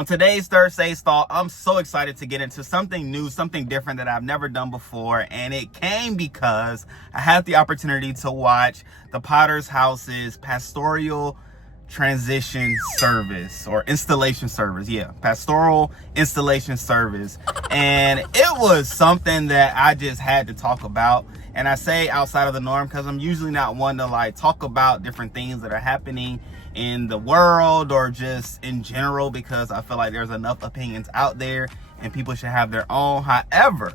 On today's Thursday's Thought, I'm so excited to get into something new, something different that I've never done before. And it came because I had the opportunity to watch the Potter's House's pastoral transition service or installation service. Yeah, pastoral installation service. And it was something that I just had to talk about. And I say outside of the norm because I'm usually not one to like talk about different things that are happening in the world or just in general, because I feel like there's enough opinions out there and people should have their own. However,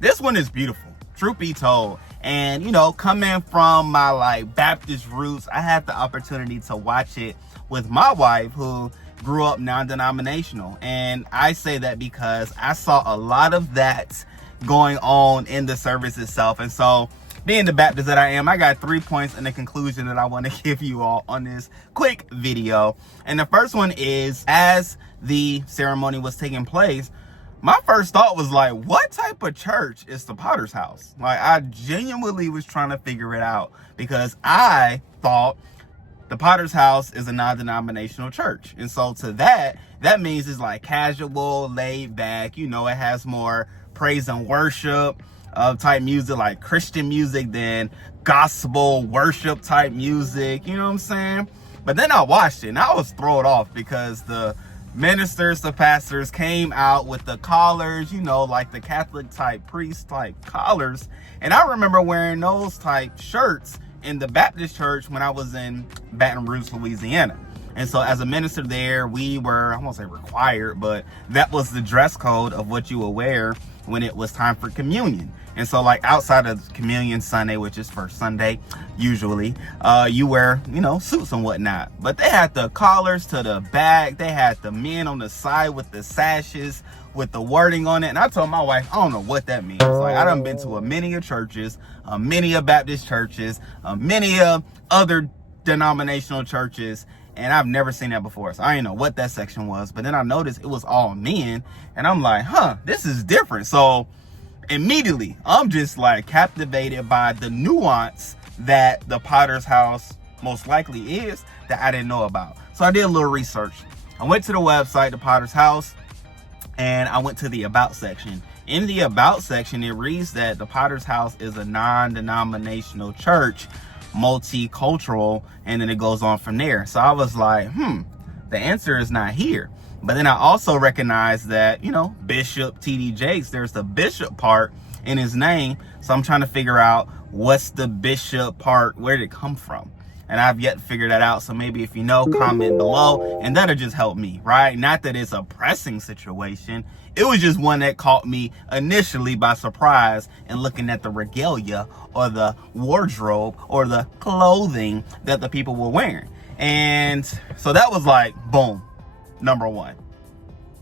this one is beautiful, truth be told. And you know, coming from my like Baptist roots, I had the opportunity to watch it with my wife, who grew up non-denominational. And I say that because I saw a lot of that going on in the service itself. And so, being the Baptist that I am, I got 3 points in the conclusion that I want to give you all on this quick video. And the first one is, as the ceremony was taking place, my first thought was like, what type of church is the Potter's House? Like, I genuinely was trying to figure it out, because I thought the Potter's House is a non-denominational church. And so to that means it's like casual, laid back, you know, it has more praise and worship type music, like Christian music, than gospel worship type music, you know what I'm saying? But then I watched it and I was thrown off because the ministers, the pastors came out with the collars, you know, like the Catholic type priest type collars. And I remember wearing those type shirts in the Baptist church when I was in Baton Rouge, Louisiana. And so as a minister there, we were, I won't say required, but that was the dress code of what you would wear when it was time for communion. And so like outside of communion Sunday, which is first Sunday, usually, you wear, you know, suits and whatnot. But they had the collars to the back. They had the men on the side with the sashes, with the wording on it. And I told my wife, I don't know what that means. Like, I done been to a many of churches, many of Baptist churches, many of other denominational churches, and I've never seen that before. So I didn't know what that section was. But then I noticed it was all men. And I'm like, this is different. So immediately, I'm just like captivated by the nuance that the Potter's House most likely is that I didn't know about. So I did a little research. I went to the website, the Potter's House, and I went to the About section. In the About section, it reads that the Potter's House is a non-denominational church, multicultural, and then it goes on from there. So I was like, the answer is not here. But then I also recognized that, you know, Bishop T.D. Jakes, there's the bishop part in his name. So I'm trying to figure out what's the bishop part, where did it come from? And I've yet to figure that out. So maybe if you know, comment below, and that'll just help me, right? Not that it's a pressing situation. It was just one that caught me initially by surprise and looking at the regalia or the wardrobe or the clothing that the people were wearing. And so that was like, boom, number one.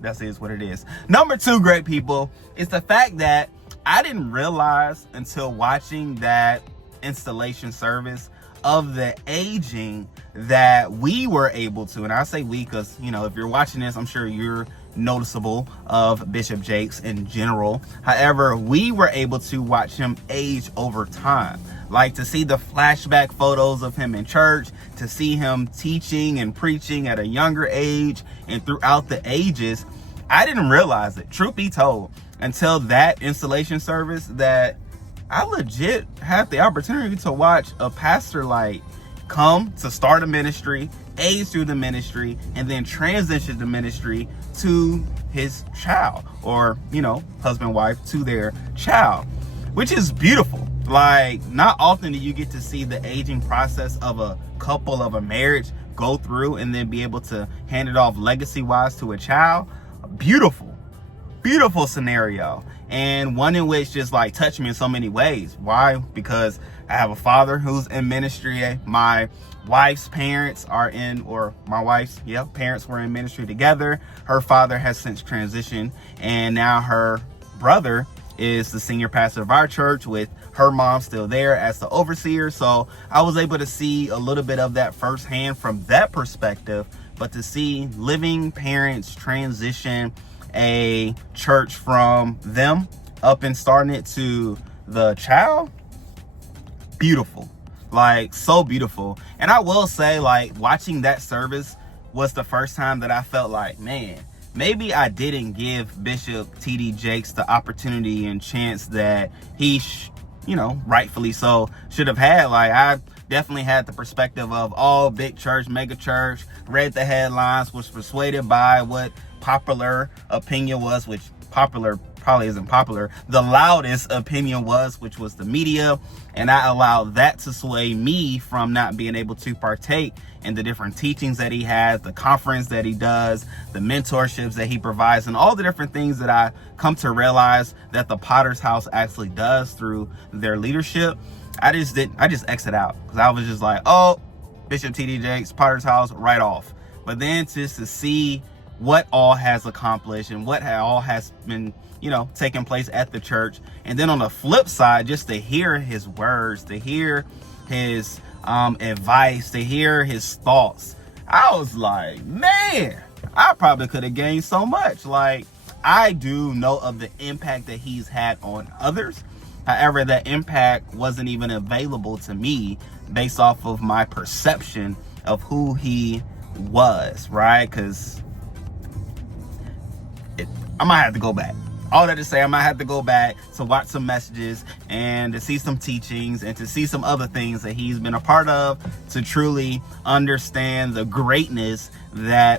That is what it is. Number two, great people, is the fact that I didn't realize until watching that installation service of the aging that we were able to, and I say we because, you know, if you're watching this, I'm sure you're noticeable of Bishop Jakes in general. However, we were able to watch him age over time. Like, to see the flashback photos of him in church, to see him teaching and preaching at a younger age and throughout the ages. I didn't realize it, truth be told, until that installation service, that I legit had the opportunity to watch a pastor like come to start a ministry, age through the ministry, and then transition the ministry to his child, or, you know, husband, wife, to their child, which is beautiful. Like, not often do you get to see the aging process of a couple, of a marriage, go through and then be able to hand it off legacy wise to a child. Beautiful scenario, and one in which just like touched me in so many ways. Why? Because I have a father who's in ministry. My wife's parents are in, or my wife's parents were in ministry together. Her father has since transitioned, and now her brother is the senior pastor of our church, with her mom still there as the overseer. So I was able to see a little bit of that firsthand from that perspective. But to see living parents transition a church from them up and starting it to the child, beautiful. Like, so beautiful. And I will say, like, watching that service was the first time that I felt like, man, maybe I didn't give Bishop T.D. Jakes the opportunity and chance that he, rightfully so, should have had. Like, I definitely had the perspective of all big church, mega church, read the headlines, was persuaded by what popular opinion was, which popular probably isn't popular, the loudest opinion was, which was the media. And I allowed that to sway me from not being able to partake in the different teachings that he has, the conference that he does, the mentorships that he provides, and all the different things that I come to realize that the Potter's House actually does through their leadership. I just exit out, because I was just like, oh, Bishop T.D. Jakes, Potter's House, right off. But then just to see what all has accomplished and what all has been, taking place at the church. And then on the flip side, just to hear his words, to hear his advice, to hear his thoughts, I was like, man, I probably could have gained so much. Like, I do know of the impact that he's had on others. However, that impact wasn't even available to me based off of my perception of who he was, right? Because I might have to go back. All that to say, I might have to go back to watch some messages and to see some teachings and to see some other things that he's been a part of to truly understand the greatness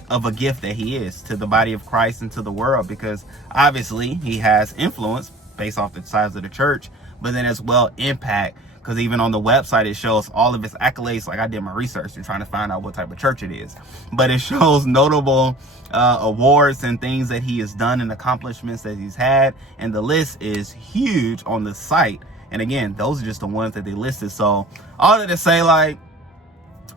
of a gift that he is to the body of Christ and to the world. Because obviously he has influence based off the size of the church, but then as well impact, because even on the website it shows all of his accolades. Like, I did my research and trying to find out what type of church it is, but it shows notable awards and things that he has done and accomplishments that he's had, and the list is huge on the site. And again, those are just the ones that they listed. So all that to say, like,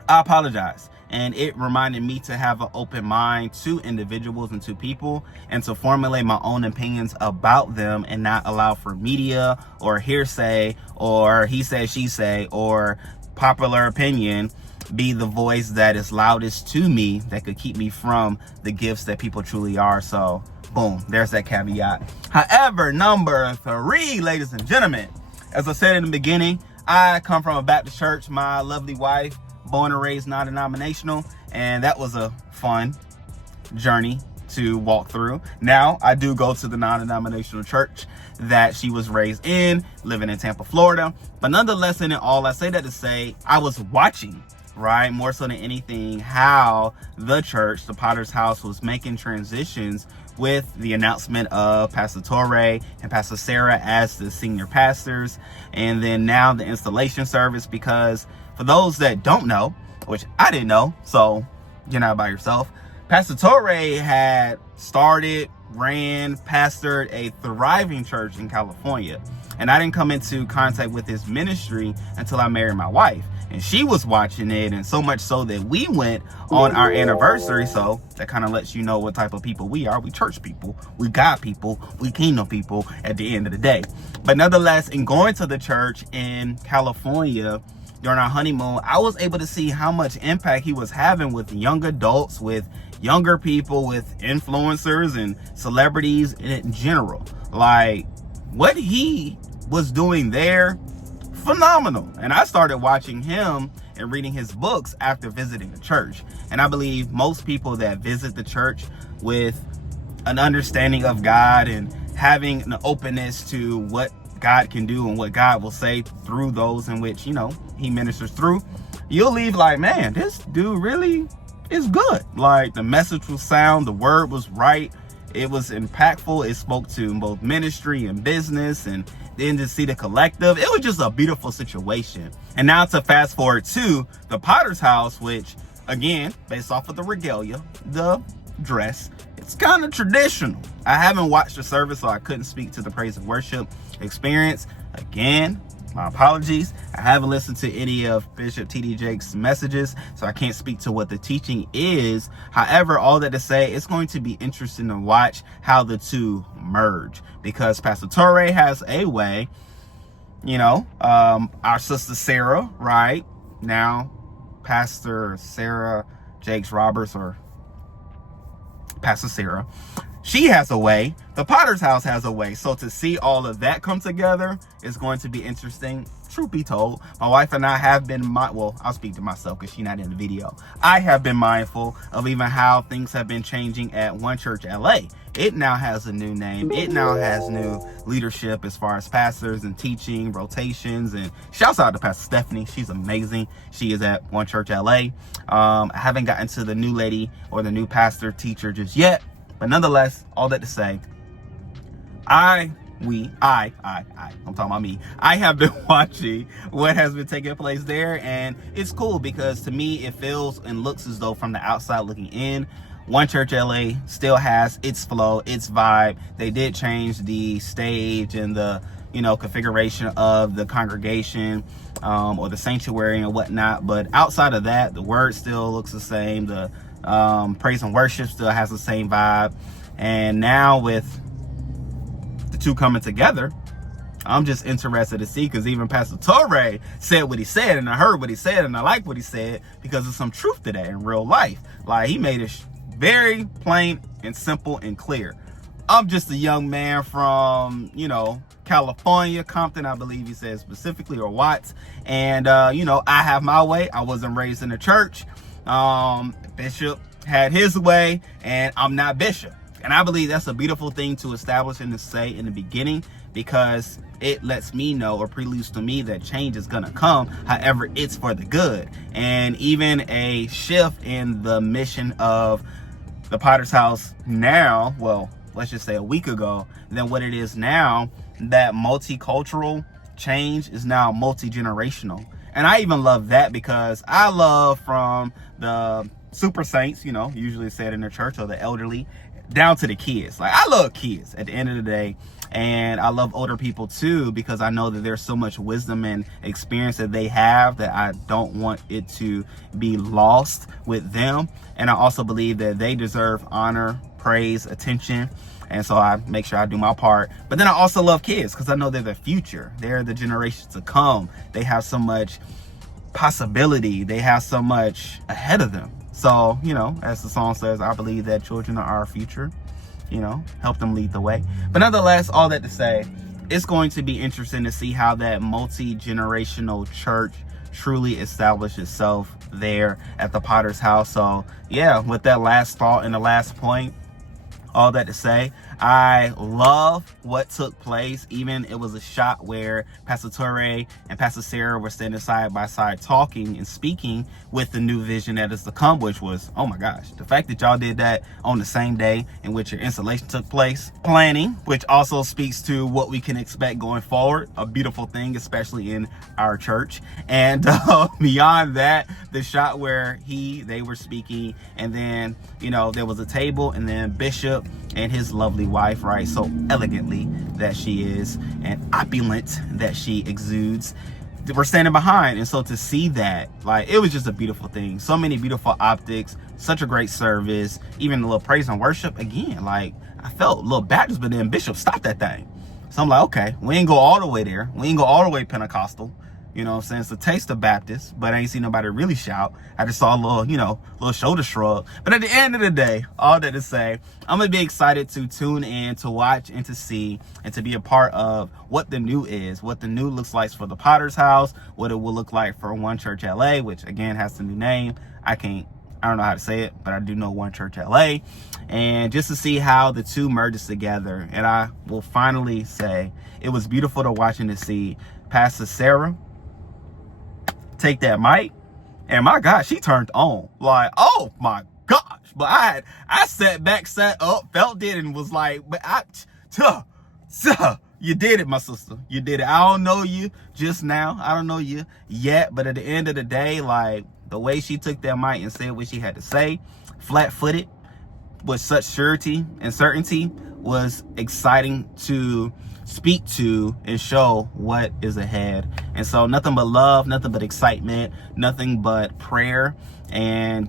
I apologize. And it reminded me to have an open mind to individuals and to people, and to formulate my own opinions about them, and not allow for media or hearsay or he say, she say, or popular opinion be the voice that is loudest to me that could keep me from the gifts that people truly are. So boom, there's that caveat. However, number 3, ladies and gentlemen, as I said in the beginning, I come from a Baptist church. My lovely wife, born and raised non-denominational, and that was a fun journey to walk through. Now I do go to the non-denominational church that she was raised in, living in Tampa, Florida. But nonetheless, in it all, I say that to say I was watching, right, more so than anything, how the church, the Potter's House, was making transitions with the announcement of Pastor Touré and Pastor Sarah as the senior pastors, and then now the installation service. Because for those that don't know, which I didn't know, so you're not by yourself, Pastor Touré had started, ran, pastored a thriving church in California. And I didn't come into contact with his ministry until I married my wife. And she was watching it, and so much so that we went on our anniversary. So that kind of lets you know what type of people we are. We church people, we God people, we kingdom people at the end of the day. But nonetheless, in going to the church in California during our honeymoon, I was able to see how much impact he was having with young adults, with younger people, with influencers and celebrities in general. Like, what he was doing there, phenomenal. And I started watching him and reading his books after visiting the church. And I believe most people that visit the church with an understanding of God and having an openness to what God can do and what God will say through those in which, he ministers through, you'll leave like, man, this dude really is good. Like, the message was sound, the word was right, it was impactful, it spoke to both ministry and business, and then to see the collective, it was just a beautiful situation. And now to fast forward to the Potter's House, which again, based off of the regalia, the dress, it's kind of traditional. I haven't watched the service, so I couldn't speak to the praise and worship experience. Again, my apologies. I haven't listened to any of Bishop T.D. Jakes' messages, so I can't speak to what the teaching is. However, all that to say, it's going to be interesting to watch how the two merge, because Pastor Touré has a way, our sister Sarah, right now, Pastor Sarah Jakes Roberts, or Pastor Sarah, she has a way, the Potter's House has a way. So to see all of that come together is going to be interesting. truth be told, my wife and I have been, well, I'll speak to myself because she's not in the video. I have been mindful of even how things have been changing at One Church LA. It now has a new name. It now has new leadership as far as pastors and teaching, rotations, and shouts out to Pastor Stephanie. She's amazing. She is at One Church LA. I haven't gotten to the new lady or the new pastor teacher just yet, but nonetheless, all that to say, I'm talking about me. I have been watching what has been taking place there, and it's cool because to me, it feels and looks as though from the outside looking in, One Church LA still has its flow, its vibe. They did change the stage and the, configuration of the congregation, or the sanctuary and whatnot. But outside of that, the word still looks the same. The praise and worship still has the same vibe. And now with the two coming together, I'm just interested to see, because even Pastor Touré said what he said, and I heard what he said, and I like what he said because there's some truth to that in real life. Like, he made it very plain and simple and clear. I'm just a young man from, California, Compton, I believe he said specifically, or Watts. And, I have my way. I wasn't raised in a church. Bishop had his way, and I'm not Bishop. And I believe that's a beautiful thing to establish and to say in the beginning, because it lets me know, or preludes to me, that change is going to come. However, it's for the good. And even a shift in the mission of the Potter's House now, well, let's just say a week ago, than what it is now, that multicultural change is now multi-generational. And I even love that, because I love from the super saints, usually said in the church, or the elderly, down to the kids. Like, I love kids at the end of the day. And I love older people too, because I know that there's so much wisdom and experience that they have that I don't want it to be lost with them. And I also believe that they deserve honor, praise, attention. And so I make sure I do my part. But then I also love kids, because I know they're the future. They're the generations to come. They have so much possibility. They have so much ahead of them. So, as the song says, I believe that children are our future. Help them lead the way. But nonetheless, all that to say, it's going to be interesting to see how that multi-generational church truly established itself there at the Potter's House. So yeah, with that last thought and the last point, all that to say, I love what took place. Even it was a shot where Pastor Touré and Pastor Sarah were standing side by side talking and speaking with the new vision that is to come, which was, oh my gosh, the fact that y'all did that on the same day in which your installation took place. Planning, which also speaks to what we can expect going forward, a beautiful thing, especially in our church. And beyond that, the shot where they were speaking, and then, there was a table, and then Bishop and his lovely wife, right, so elegantly that she is, and opulent that she exudes, we're standing behind. And so to see that, like, it was just a beautiful thing. So many beautiful optics, such a great service, even a little praise and worship. Again, like, I felt a little Baptist, but then Bishop stopped that thing. So I'm like, okay, we ain't go all the way there. We ain't go all the way Pentecostal. You know what I'm saying? It's a taste of Baptist, but I ain't seen nobody really shout. I just saw a little, little shoulder shrug. But at the end of the day, all that to say, I'm going to be excited to tune in, to watch, and to see, and to be a part of what the new is, what the new looks like for the Potter's House, what it will look like for One Church LA, which again has the new name. I don't know how to say it, but I do know One Church LA. And just to see how the two merges together. And I will finally say, it was beautiful to watch and to see Pastor Sarah take that mic, and my God, she turned on. Like, oh my gosh. But I sat back, sat up, felt it, and was like, but you did it, my sister. You did it. I don't know you just now. I don't know you yet. But at the end of the day, like, the way she took that mic and said what she had to say, flat-footed, with such surety and certainty, was exciting to speak to and show what is ahead. And so nothing but love, nothing but excitement, nothing but prayer, and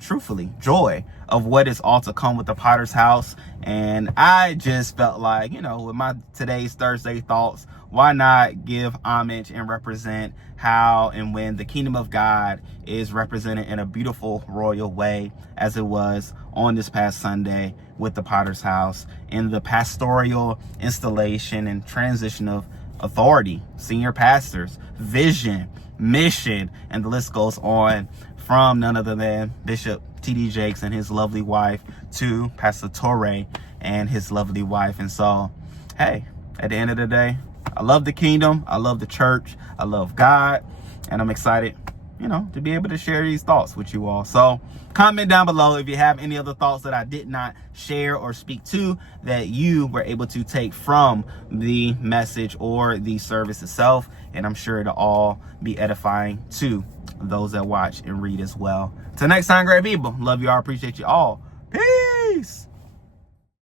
truthfully, joy of what is all to come with the Potter's House. And I just felt like, with my today's Thursday thoughts, why not give homage and represent how and when the kingdom of God is represented in a beautiful royal way, as it was on this past Sunday with the Potter's House, in the pastoral installation and transition of authority, senior pastors, vision, mission, and the list goes on, from none other than Bishop T.D. Jakes and his lovely wife to Pastor Touré and his lovely wife. And so, hey, at the end of the day, I love the kingdom, I love the church, I love God, and I'm excited, to be able to share these thoughts with you all. So comment down below if you have any other thoughts that I did not share or speak to that you were able to take from the message or the service itself. And I'm sure it'll all be edifying to those that watch and read as well. Till next time, great people. Love you all. Appreciate you all. Peace.